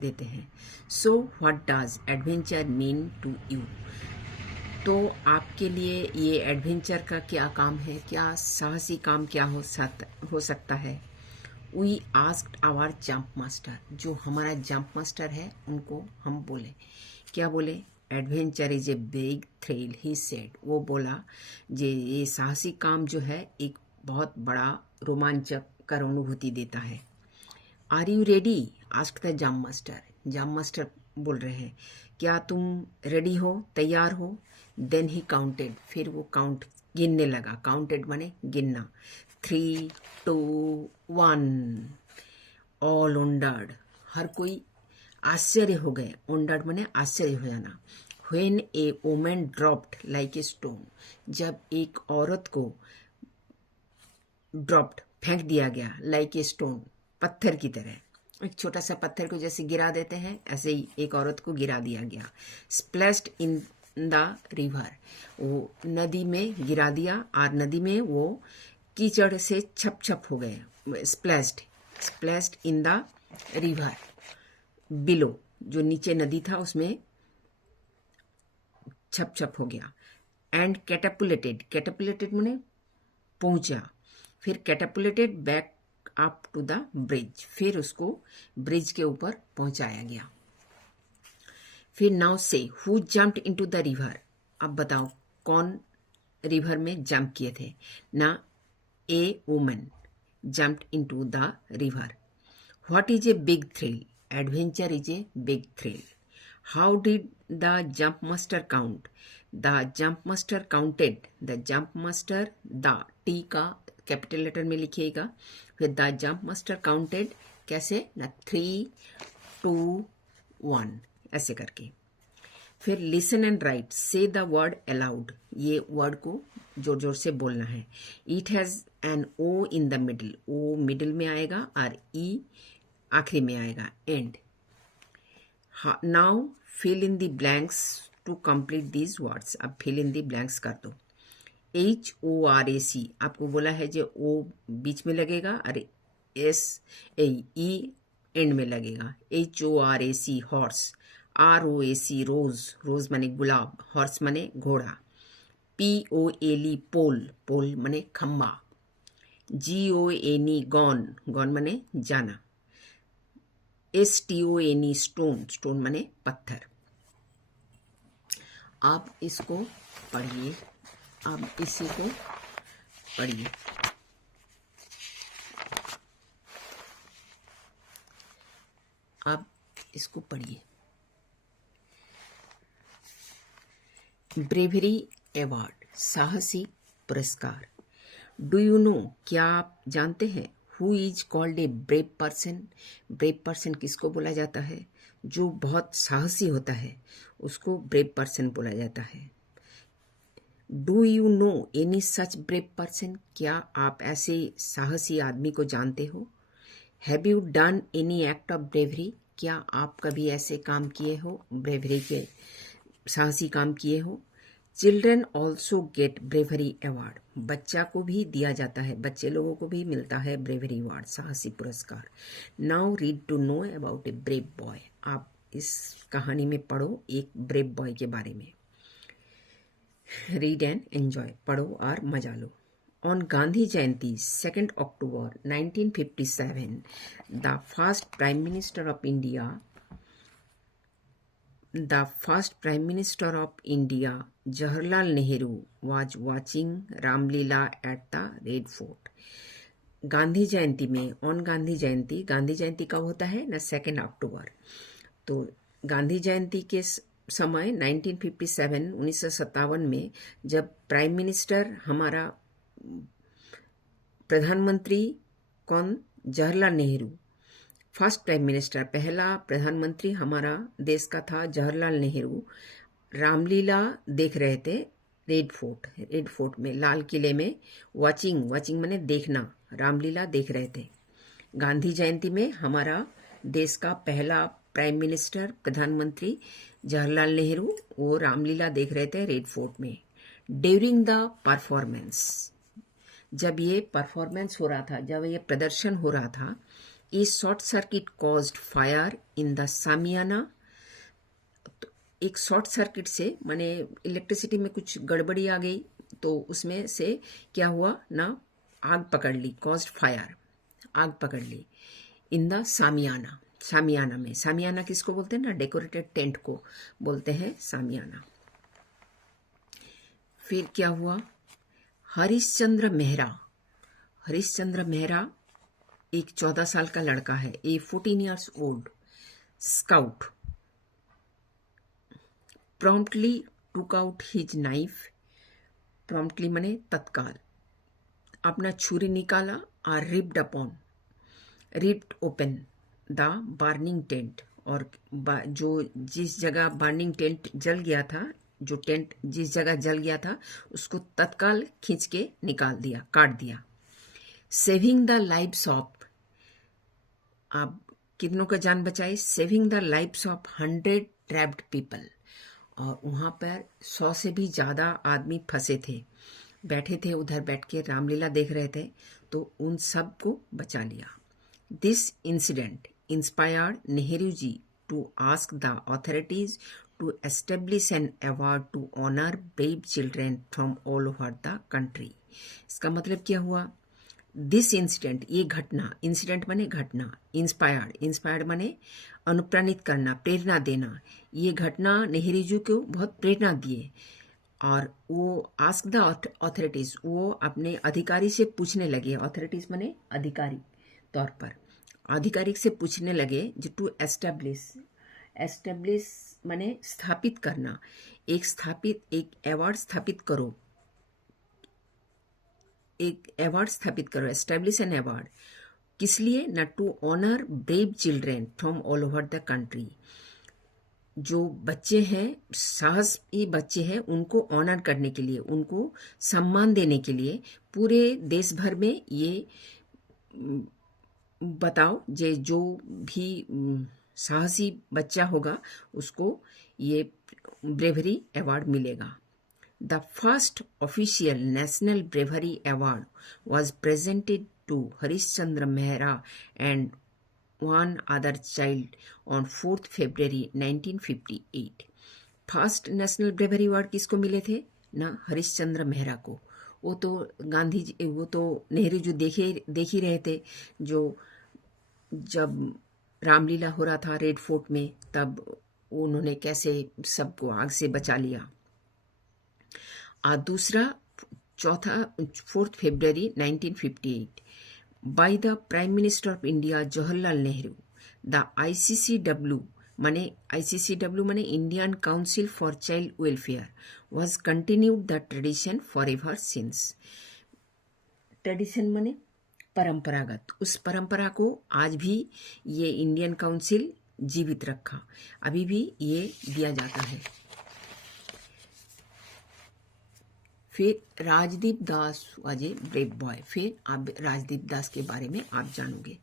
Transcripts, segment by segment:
देते हैं। So what does adventure mean to you? तो आपके लिए ये एडवेंचर का क्या काम है, क्या साहसी काम क्या हो सकता है? We asked our jump master, जो हमारा जंप मास्टर है उनको हम बोले, क्या बोले? Adventure is a big thrill he said. वो बोला ये साहसी काम जो है एक बहुत बड़ा रोमांचक कर अनुभूति देता है। Are you ready? Asked the jump master. Jump master बोल रहे हैं, क्या तुम रेडी हो, तैयार हो? देन ही काउंटेड, फिर वो गिनने लगा। काउंटेड माने गिनना। 3, 2, 1। ऑल ओंडर्ड, हर कोई आश्चर्य हो गए। ओंडर्ड माने आश्चर्य हो जाना। When A woman dropped like a stone, जब एक औरत को ड्रॉप्ड फेंक दिया गया, लाइक ए स्टोन पत्थर की तरह। एक छोटा सा पत्थर को जैसे गिरा देते हैं, ऐसे ही एक औरत को गिरा दिया गया। स्प्लैश्ड इन द रिवर, वो नदी में गिरा दिया और नदी में वो कीचड़ से छप छप हो गए। Splashed in the river, below, जो नीचे नदी था उसमें छप छप हो गया। एंड कैटापुलेटेड माने पहुंचा। फिर catapulted back up to the bridge, फिर उसको ब्रिज के ऊपर पहुंचाया गया। फिर नाउ से who jumped into the river, अब बताओ कौन रिवर में जंप किए थे? ना, a woman jumped into the river. What is a big thrill? Adventure is a big thrill. How did the jump master count? The jump master counted. The jump master, the T का capital letter में लिखिएगा। फिर the jump master counted, कैसे? ना, 3, 2, 1 ऐसे करके। फिर listen and write, say the word aloud, ये वर्ड को जोर जोर से बोलना है। It has an O in the middle, O middle में आएगा और ई आखिरी में आएगा, and. Now fill in the blanks to complete these words, अब फिल इन द ब्लैंक्स कर दो। HORAC, आपको बोला है जो ओ बीच में लगेगा और SAE एंड में लगेगा। HORAC horse. ROAC रोज, रोज माने गुलाब, हॉर्स माने घोड़ा। POLE पोल, पोल माने खम्बा। GONE गॉन, गॉन माने जाना। STONE स्टोन, स्टोन माने पत्थर। आप इसको पढ़िए, आप इसी को पढ़िए। आप इसको पढ़िए। ब्रेवरी अवार्ड, साहसी पुरस्कार। डू यू नो, क्या आप जानते हैं? Who is called a brave person? Brave person किसको बोला जाता है? जो बहुत साहसी होता है उसको ब्रेव पर्सन बोला जाता है। Do you know any such brave person? क्या आप ऐसे साहसी आदमी को जानते हो? Have you done any act of bravery? क्या आप कभी ऐसे काम किए हो, ब्रेवरी के साहसी काम किए हो? Children also get bravery award, बच्चा को भी दिया जाता है, बच्चे लोगों को भी मिलता है ब्रेवरी अवार्ड, साहसी पुरस्कार। Now read to know about a brave boy, आप इस कहानी में पढ़ो एक ब्रेव बॉय के बारे में। रीड एंड एंजॉय, पढ़ो और मजा लो। On Gandhi Jayanti, 2nd October 1957, the first Prime Minister of India, Jawaharlal Nehru, was watching Ramlila at the Red Fort. Gandhi जयंती में, ऑन गांधी जयंती, गांधी जयंती कब होता है ना? 2 अक्टूबर। तो गांधी जयंती के समय 1957 में जब प्राइम मिनिस्टर हमारा प्रधानमंत्री कौन? Jawaharlal Nehru, first prime minister, पहला प्रधानमंत्री हमारा देश का था जवाहरलाल नेहरू। रामलीला देख रहे थे रेड फोर्ट में, लाल किले में। वाचिंग माने देखना, रामलीला देख रहे थे। गांधी जयंती में हमारा देश का पहला प्राइम मिनिस्टर, प्रधानमंत्री जवाहरलाल नेहरू, वो रामलीला देख रहे थे रेड फोर्ट में। ड्यूरिंग द परफॉर्मेंस, जब ये परफॉर्मेंस हो रहा था, जब ये प्रदर्शन हो रहा था, a short circuit caused fire in the shamiana. तो एक शॉर्ट सर्किट से माने इलेक्ट्रिसिटी में कुछ गड़बड़ी आ गई, तो उसमें से क्या हुआ ना, आग पकड़ ली, कॉज्ड फायर, आग पकड़ ली इन द सामियाना। सामियाना में, सामियाना किसको बोलते हैं ना, डेकोरेटेड टेंट को बोलते हैं सामियाना। फिर क्या हुआ, हरिश्चंद्र मेहरा, हरिश्चंद्र मेहरा एक 14 साल का लड़का है, ए 14 years old scout promptly took out his knife, promptly माने तत्काल, अपना छुरी निकाला और ripped open the burning tent, और जो जिस जगह बर्निंग टेंट जल गया था, जो टेंट जिस जगह जल गया था उसको तत्काल खींच के निकाल दिया, काट दिया। सेविंग द लाइव्स ऑफ, आप कितनों का जान बचाए, saving the lives of 100 trapped people. और वहां पर 100 से भी ज्यादा आदमी फंसे थे, बैठे थे उधर, बैठ के रामलीला देख रहे थे, तो उन सब को बचा लिया। This incident inspired Nehru ji to ask the authorities to establish an award to honor brave children from all over the country। इसका मतलब क्या हुआ, दिस इंसिडेंट, ये घटना, इंसिडेंट माने घटना, इंस्पायर्ड, इंस्पायर्ड माने अनुप्राणित करना, प्रेरणा देना, ये घटना नेहरू जी को बहुत प्रेरणा दिए। और वो आस्क द अथॉरिटीज, वो अपने अधिकारी से पूछने लगे, अथॉरिटीज माने अधिकारी तौर पर, आधिकारिक से पूछने लगे जो टू एस्टेब्लिश, एस्टेब्लिश माने स्थापित करना, एक अवार्ड स्थापित करो, एक अवार्ड स्थापित करो, एस्टेब्लिश एन अवार्ड, किस लिए ना, to honour brave children from all over the country, जो बच्चे हैं, साहसी बच्चे हैं, उनको ऑनर करने के लिए, उनको सम्मान देने के लिए पूरे देश भर में ये बताओ, जो भी साहसी बच्चा होगा उसको ये ब्रेवरी अवार्ड मिलेगा। The first official national bravery award was presented to Harishchandra Mehra and one other child on 4th February 1958। First national bravery award किसको मिले थे ना, हरिश्चंद्र मेहरा को। वो तो गांधी जी, वो तो नेहरू जो देख ही रहे थे, जो जब रामलीला हो रहा था रेड फोर्ट में, तब उन्होंने कैसे सबको आग से बचा लिया। और दूसरा, चौथा, 4th February 1958 by the prime minister of India Jawaharlal Nehru, the ICCW माने Indian council for child welfare was continued the tradition for ever since. Tradition माने परंपरागत, उस परंपरा को आज भी ये इंडियन काउंसिल जीवित रखा, अभी भी ये दिया जाता है। फिर Rajdeep Das was a brave boy. फिर आप राजदीप दास के बारे में आप जानोगे।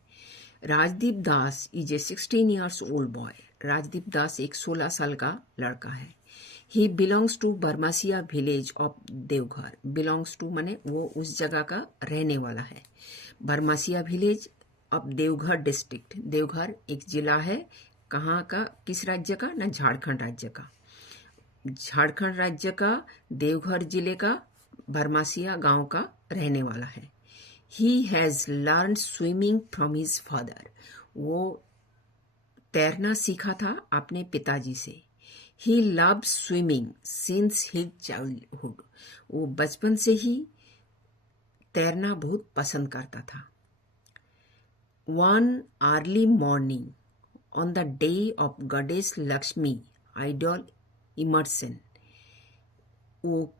Rajdeep Das is a 16 years old boy. Rajdeep Das एक 16 साल का लड़का है। He belongs to Barmasia village of Deoghar. Belongs to माने वो उस जगह का रहने वाला है। Barmasia village of Deoghar district, Deoghar एक जिला है, कहाँ का, किस राज्य का ना, झारखंड राज्य का। झारखंड राज्य का देवघर जिले का बरमासिया गांव का रहने वाला है। He has learn swimming from his father. वो तैरना सीखा था अपने पिताजी से। He love swimming since his childhood. वो बचपन से ही तैरना बहुत पसंद करता था। One early morning on the day of goddess Lakshmi idol immersion, वो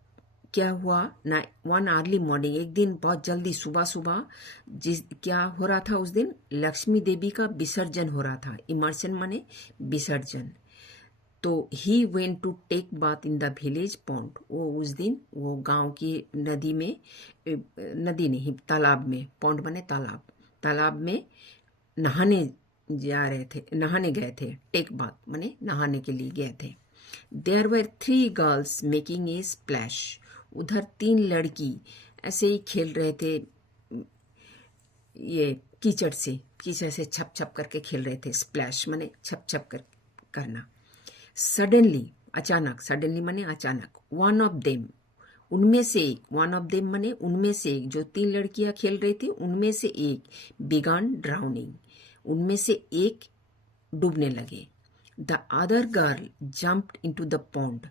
क्या हुआ ना, वन अर्ली मॉर्निंग, एक दिन बहुत जल्दी सुबह सुबह क्या हो रहा था उस दिन, लक्ष्मी देवी का विसर्जन हो रहा था। इमर्सन माने विसर्जन। तो he went to take bath in the village pond. वो उस दिन वो गांव की नदी में, नदी नहीं, तालाब में, पॉन्ड माने तालाब, तालाब में नहाने गए थे। टेक बाथ माने नहाने के लिए गए थे। There were 3 girls making a splash. उधर 3 लड़की ऐसे ही खेल रहे थे, ये कीचड़ से छप छप करके खेल रहे थे। स्प्लैश माने छप छप करना। सडनली, अचानक, सडनली माने अचानक। वन ऑफ देम, उनमें से एक, वन ऑफ देम माने उनमें से एक, जो 3 लड़कियां खेल रही थी उनमें से एक, बिगान ड्राउनिंग, उनमें से एक डूबने लगे। The other girl jumped into the pond,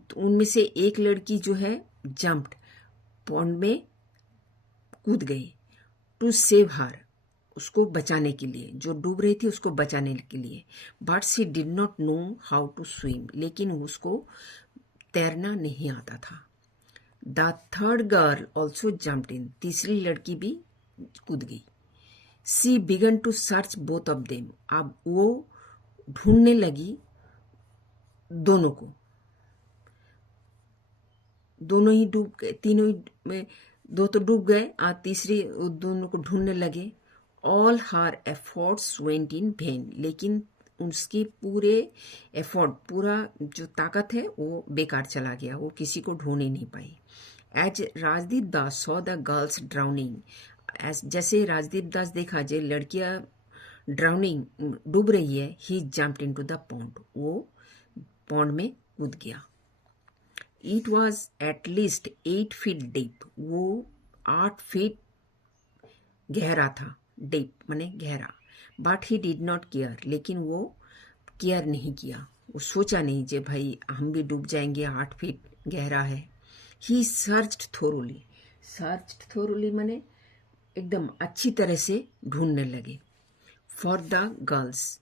तो उनमें से एक लड़की जो है जम्प्ड, पॉन्ड में कूद गई। टू सेव हर, उसको बचाने के लिए, जो डूब रही थी उसको बचाने के लिए। But she did not know how to swim, लेकिन उसको तैरना नहीं आता था। The third girl also jumped in, तीसरी लड़की भी कूद गई। She began to search both of them, अब वो ढूंढने लगी दोनों को। दोनों ही डूब गए, तीनों ही में दो तो डूब गए, तीसरी दोनों को ढूंढने लगे। All her efforts went in when, लेकिन उसकी पूरे एफर्ट, पूरा जो ताकत है वो बेकार चला गया, वो किसी को ढूंढ ही नहीं पाई। As Rajdeep Das saw the girls drowning, जैसे राजदीप दास देखा जो लड़कियां ड्राउनिंग, डूब रही है, ही जम्प्ड इनटू द पॉन्ड, वो पॉन्ड में कूद गया। It was at least 8 feet deep, वो 8 फीट गहरा था। डीप माने गहरा। But he did not care, लेकिन वो केयर नहीं किया, वो सोचा नहीं जे भाई हम भी डूब जाएंगे, 8 फीट गहरा है। ही सर्च्ड थोरोली माने एकदम अच्छी तरह से ढूंढने लगे। फॉर द गर्ल्स,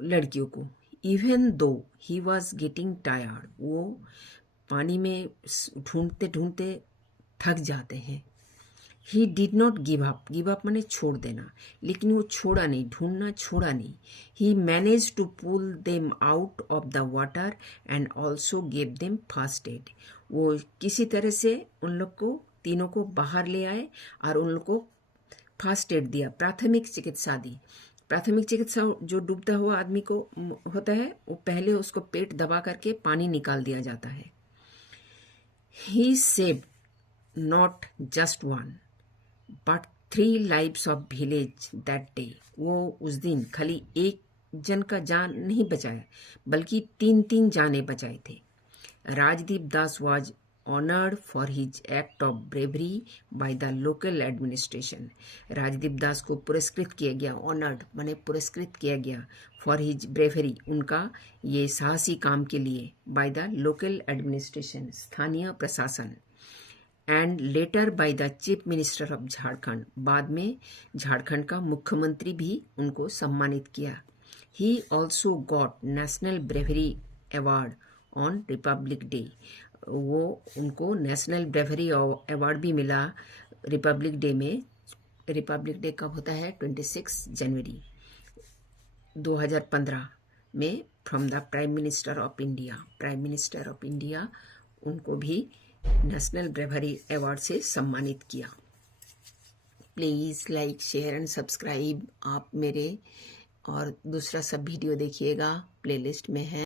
लड़कियों को। Even though he was getting tired, वो पानी में ढूंढते ढूंढते थक जाते हैं। He did not give up माने छोड़ देना, लेकिन वो छोड़ा नहीं, ढूंढना छोड़ा नहीं। He manage to pull them out of the water and also gave them first aid, वो किसी तरह से उन लोग को, तीनों को बाहर ले आए और उन लोग को फर्स्ट एड दिया, प्राथमिक चिकित्सा दी। प्राथमिक चिकित्सा जो डूबता हुआ आदमी को होता है, वो पहले उसको पेट दबा करके पानी निकाल दिया जाता है। He saved not just one but 3 lives of village that day, वो उस दिन खाली एक जन का जान नहीं बचाया, बल्कि 3 जाने बचाए थे। Rajdeep Das was honoured for his act of bravery by the local administration, Rajdeep Das को पुरस्कृत किया गया, ऑनर्ड माने पुरस्कृत किया गया, फॉर हिज ब्रेवरी, उनका ये साहसी काम के लिए, बाय द लोकल एडमिनिस्ट्रेशन, स्थानीय प्रशासन, and later by the chief minister of Jharkhand, बाद में झारखंड का मुख्यमंत्री भी उनको सम्मानित किया। He also got national bravery award on Republic day, वो उनको नेशनल ब्रेवरी अवार्ड भी मिला रिपब्लिक डे में। रिपब्लिक डे कब होता है? 26 जनवरी 2015 में, from the prime minister of India उनको भी नेशनल ब्रेवरी अवार्ड से सम्मानित किया। Please like, share and subscribe आप मेरे, और दूसरा सब वीडियो देखिएगा, प्लेलिस्ट में है।